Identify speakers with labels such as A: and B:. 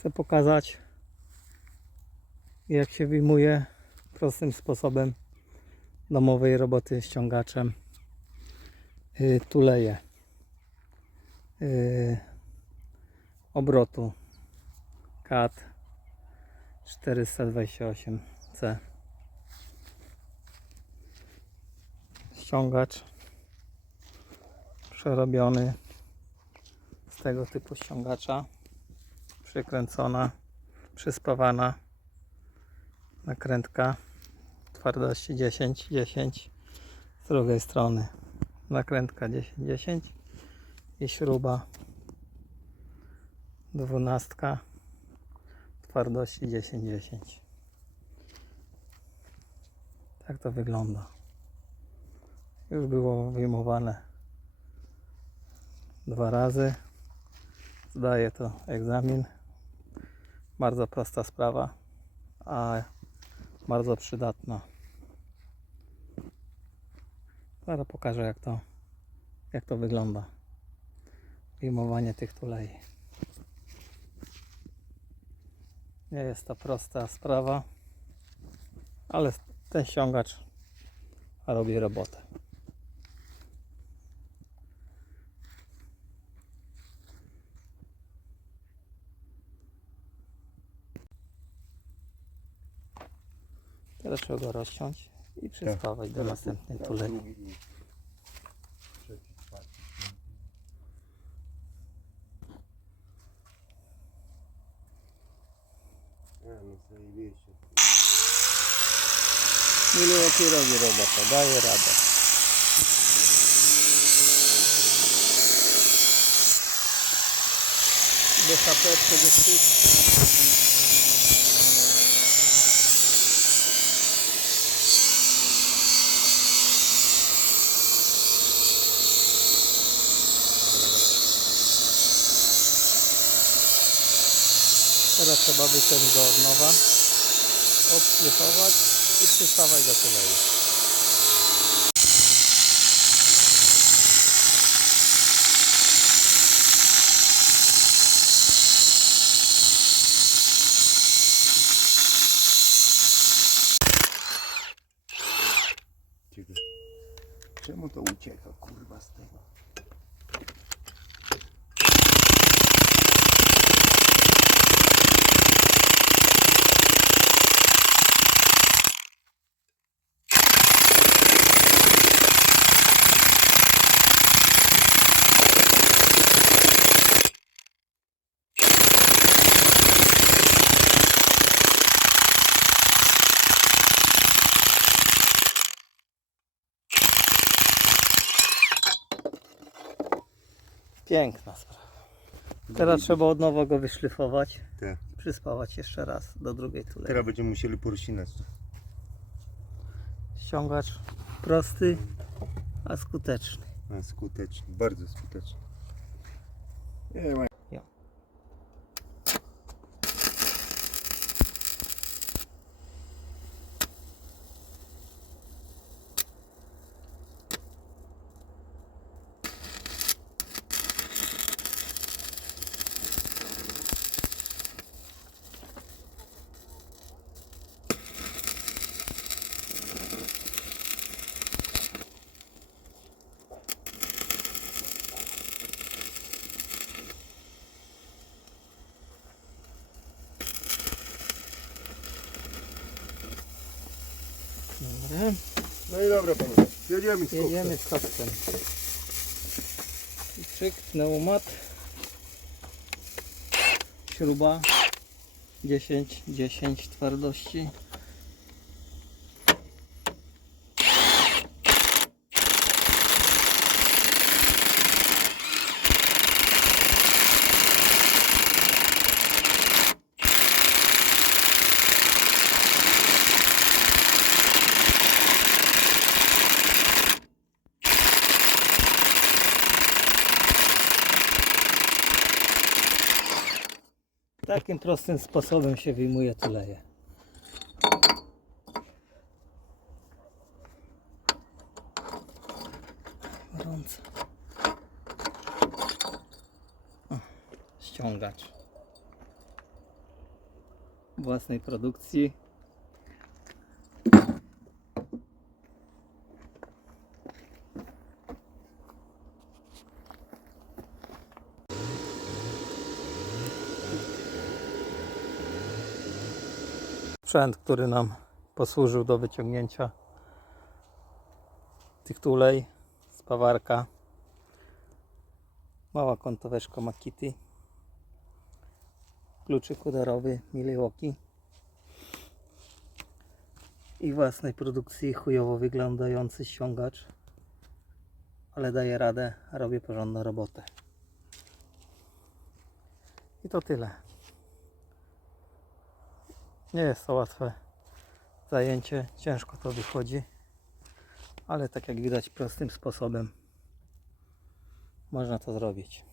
A: Chcę pokazać jak się wyjmuje prostym sposobem domowej roboty ściągaczem yy, tuleje yy, obrotu CAT 428C ściągacz przerobiony z tego typu ściągacza przykręcona przyspawana nakrętka twardości 10 10 z drugiej strony nakrętka 10 10 i śruba dwunastka twardości 10 10 tak to wygląda. Już było wyjmowane dwa razy. Zdaję to egzamin bardzo prosta sprawa a bardzo przydatna. Zaraz pokażę jak to jak to wygląda. Wyjmowanie tych tulei. Nie jest to prosta sprawa ale ten ściągacz robi robotę trzeba go rozciąć i przyspawać do następnej tulei Milwaukee robi robotę, daje radę. Przede wszystkim. Teraz trzeba wyciąć go od nowa, odszlifować i przystawać do.
B: Ciebie. Czemu to ucieka kurwa z tego?
A: Piękna sprawa. Teraz trzeba od nowa go wyszlifować
B: Tak.
A: i przyspawać jeszcze raz do drugiej tulei.
B: Teraz będziemy musieli porsinać.
A: Ściągacz prosty, a skuteczny.
B: A, skutecznie, bardzo skutecznie. Nie ma.
A: Ja. Dobra.
B: No i dobra panowie, jedziemy z
A: Jedziemy z koksem. I Krzyk, pneumat. Śruba 10, 10 twardości. Takim prostym sposobem się wyjmuje tuleje. Gorąco. O, ściągacz. własnej produkcji. Sprzęt, który nam posłużył do wyciągnięcia tych tulej, spawarka, mała kątoweczka Makiti, kluczyk udarowy Milwaukee i własnej produkcji chujowo wyglądający ściągacz, ale daje radę, robię porządną robotę. I to tyle. Nie jest to łatwe zajęcie, ciężko to wychodzi, ale tak jak widać prostym sposobem można to zrobić.